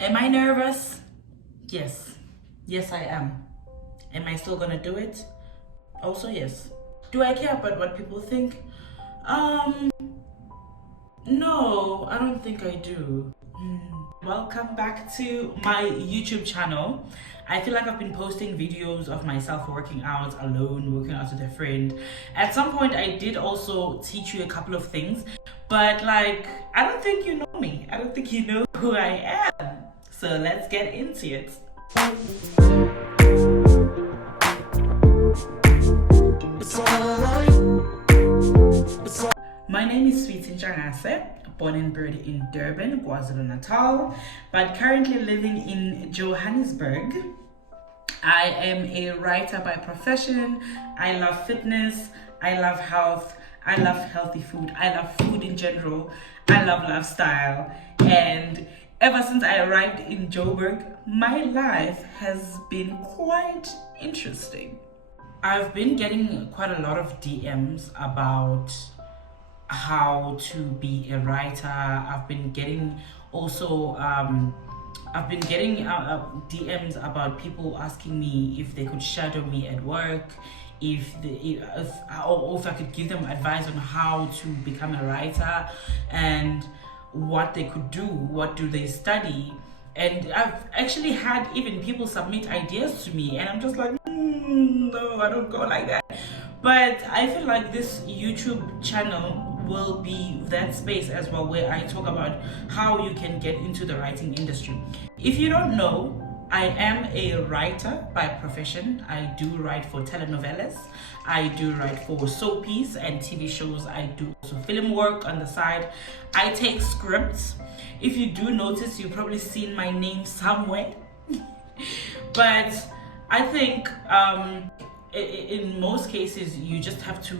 Am I nervous? Yes. Yes, I am. Am I still gonna do it? Also, yes. Do I care about what people think? Um, no, I don't think I do. Welcome back to my YouTube channel. I feel like I've been posting videos of myself working out alone, working out with a friend. At some point, I did also teach you a couple of things, but like, I don't think you know me. I don't think you know who I am. So let's get into it. My name is Sweetie Njangase, born and bred in Durban, KwaZulu-Natal, but currently living in Johannesburg. I am a writer by profession. I love fitness. I love health. I love healthy food. I love food in general. I love lifestyle. And ever since I arrived in Joburg, my life has been quite interesting. I've been getting quite a lot of DMs about how to be a writer. I've been getting also DMs about people asking me if they could shadow me at work, if I could give them advice on how to become a writer and what they could do, what do they study. And I've actually had even people submit ideas to me, and I'm just like, no, I don't go like that. But I feel like this YouTube channel will be that space as well, where I talk about how you can get into the writing industry. If you don't know, I am a writer by profession. I do write for telenovelas. I do write for soapies and TV shows. I do also film work on the side. I take scripts. If you do notice, you've probably seen my name somewhere. But I think in most cases, you just have to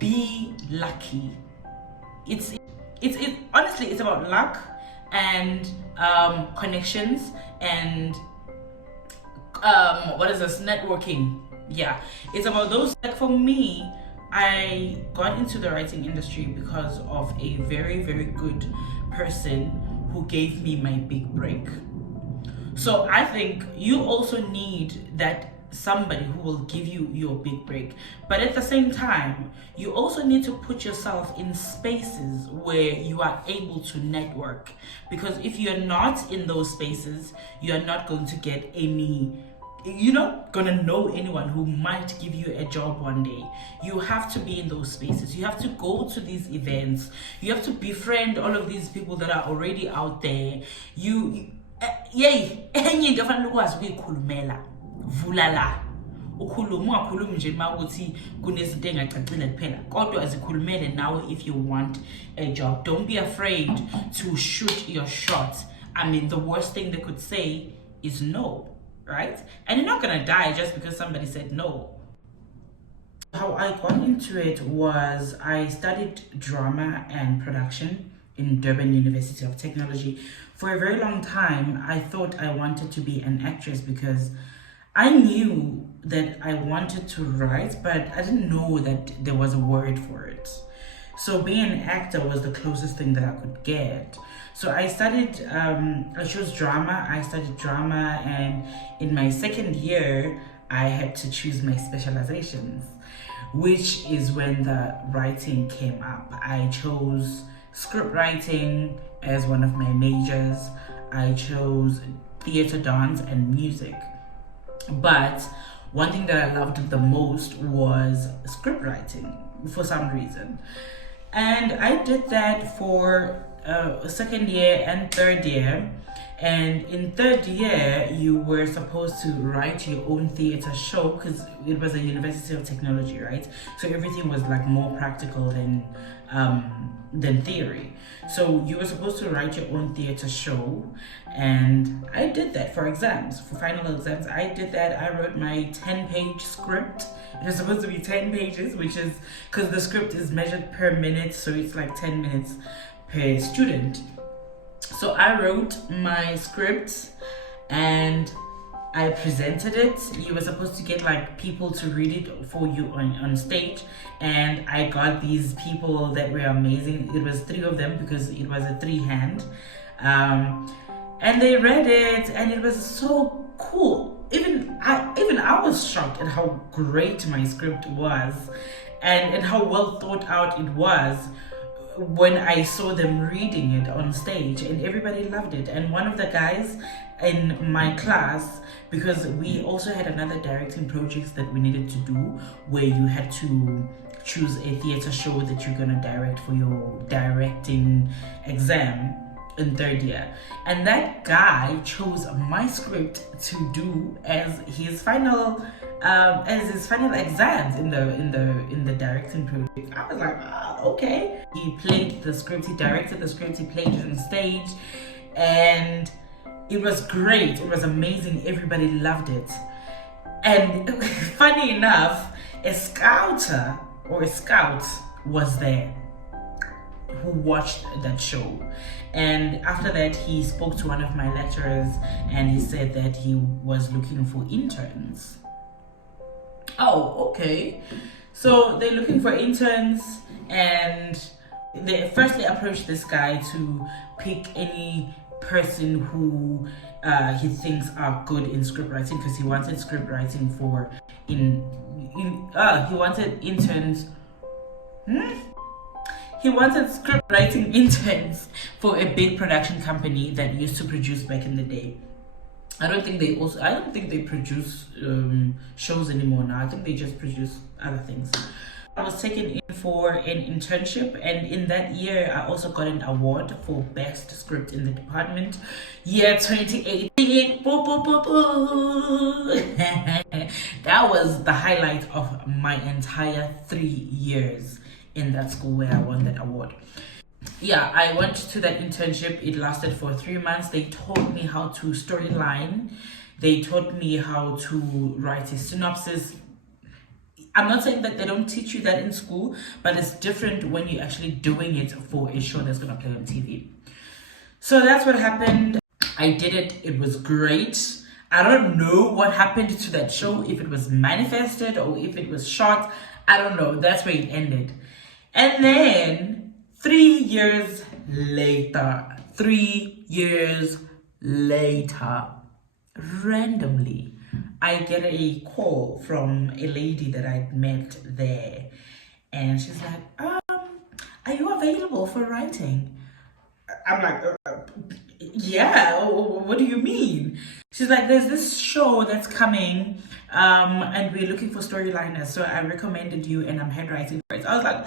be lucky. It's honestly, it's about luck and connections and networking. Yeah, it's about those. Like for me, I got into the writing industry because of a very, very good person who gave me my big break. So I think you also need that somebody who will give you your big break. But at the same time, you also need to put yourself in spaces where you are able to network. Because if you're not in those spaces, you're not going to get you're not gonna know anyone who might give you a job one day. You have to be in those spaces. You have to go to these events. You have to befriend all of these people that are already out there. Enye into efanele ukwazi ukuyikhulumela, vula la. Ungakhulumi nje mawukuthi kunezinto engacacile kuphela, kodwa azikhulumele nawe if you want a job. Don't be afraid to shoot your shot. I mean, the worst thing they could say is no, right? And you're not gonna die just because somebody said no. How I got into it was I studied drama and production in Durban University of Technology. For a very long time, I thought I wanted to be an actress because I knew that I wanted to write, but I didn't know that there was a word for it. So being an actor was the closest thing that I could get. So I studied, I chose drama. I studied drama, and in my second year, I had to choose my specializations, which is when the writing came up. I chose script writing as one of my majors. I chose theater, dance, and music. But one thing that I loved the most was script writing for some reason. And I did that for second year and third year. And in third year, you were supposed to write your own theater show because it was a University of Technology, right? So everything was like more practical than theory. So you were supposed to write your own theater show, and I did that for exams, for final exams. I did that. I wrote my 10-page script. It was supposed to be 10 pages, which is because the script is measured per minute, so it's like 10 minutes per student. So I wrote my script and I presented it. You were supposed to get like people to read it for you on stage, and I got these people that were amazing. It was 3 of them because it was a 3-hand. and they read it, and it was so cool. Even I was shocked at how great my script was, and how well thought out it was when I saw them reading it on stage, and everybody loved it. And one of the guys in my class, because we also had another directing project that we needed to do, where you had to choose a theater show that you're gonna direct for your directing exam in third year, and that guy chose my script to do as his final exams in the directing project. I was like, okay. He played the script, he directed the script, he played it on stage, and it was great. It was amazing. Everybody loved it. And funny enough, a scout was there who watched that show, and after that he spoke to one of my lecturers, and he said that he was looking for interns. Oh, okay. So they're looking for interns, and they firstly approached this guy to pick any person who he thinks are good in script writing, because he wanted script writing for he wanted interns. He wanted script writing interns for a big production company that used to produce back in the day. I don't think they produce shows anymore now. I think they just produce other things. I was taken in for an internship, and in that year I also got an award for best script in the department. Year 2018. That was the highlight of my entire 3 years in that school, where I won that award. Yeah, I went to that internship. It lasted for 3 months. They taught me how to storyline. They taught me how to write a synopsis. I'm not saying that they don't teach you that in school, but it's different when you're actually doing it for a show that's going to play on TV. So that's what happened. I did it. It was great. I don't know what happened to that show, if it was manifested or if it was shot. I don't know. That's where it ended. And then 3 years later, randomly, I get a call from a lady that I'd met there, and she's like, are you available for writing? I'm like, yeah, what do you mean? She's like, there's this show that's coming, and we're looking for storyliners, so I recommended you, and I'm head writing for it. I was like,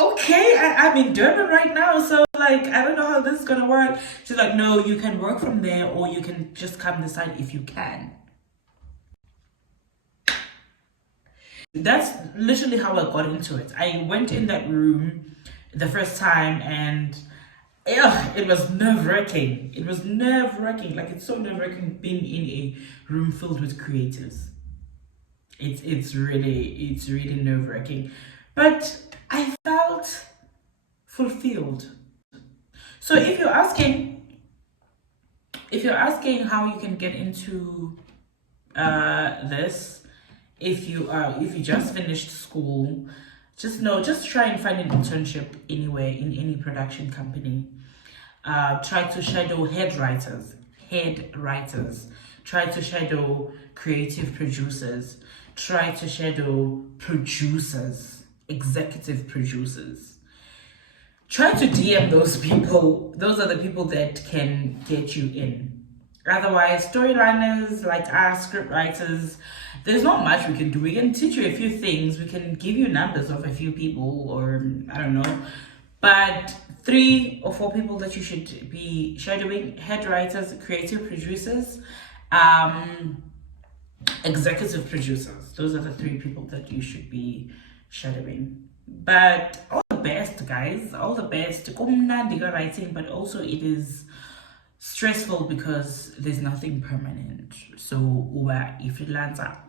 okay, I'm in Durban right now, so like, I don't know how this is gonna work. She's like, no, you can work from there, or you can just come decide if you can. That's literally how I got into it. I went in that room the first time, and it was nerve-wracking. It was nerve-wracking. Like, it's so nerve-wracking being in a room filled with creatives. It's really nerve-wracking. But I felt fulfilled. So if you're asking how you can get into this, if you just finished school, just try and find an internship anywhere in any production company. Try to shadow head writers. Try to shadow creative producers. Try to shadow producers, executive producers. Try to DM those people. Those are the people that can get you in. Otherwise, storyliners like us, script writers, there's not much we can do. We can teach you a few things. We can give you numbers of a few people, or I don't know. But 3 or 4 people that you should be shadowing: head writers, creative producers, executive producers. Those are the 3 people that you should be shadowing. But all the best, guys. All the best. Kumnandi writing, but also it is stressful because there's nothing permanent. So if it lands up,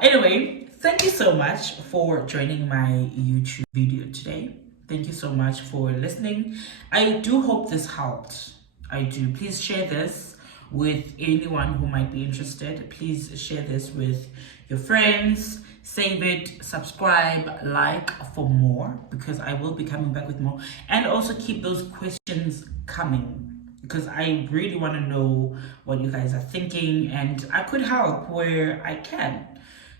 anyway, thank you so much for joining my YouTube video today. Thank you so much for listening. I do hope this helped. I do. Please share this with anyone who might be interested. Please share this with your friends. save it, subscribe, like for more, because I will be coming back with more. And also keep those questions coming, because I really want to know what you guys are thinking, and I could help where I can.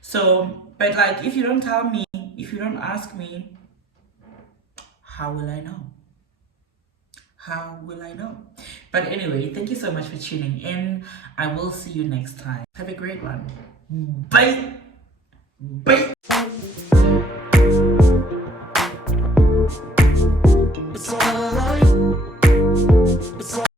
So, but like, if you don't tell me, if you don't ask me, how will I know? How will I know? But anyway, thank you so much for tuning in. I will see you next time. Have a great one. Bye. Bye.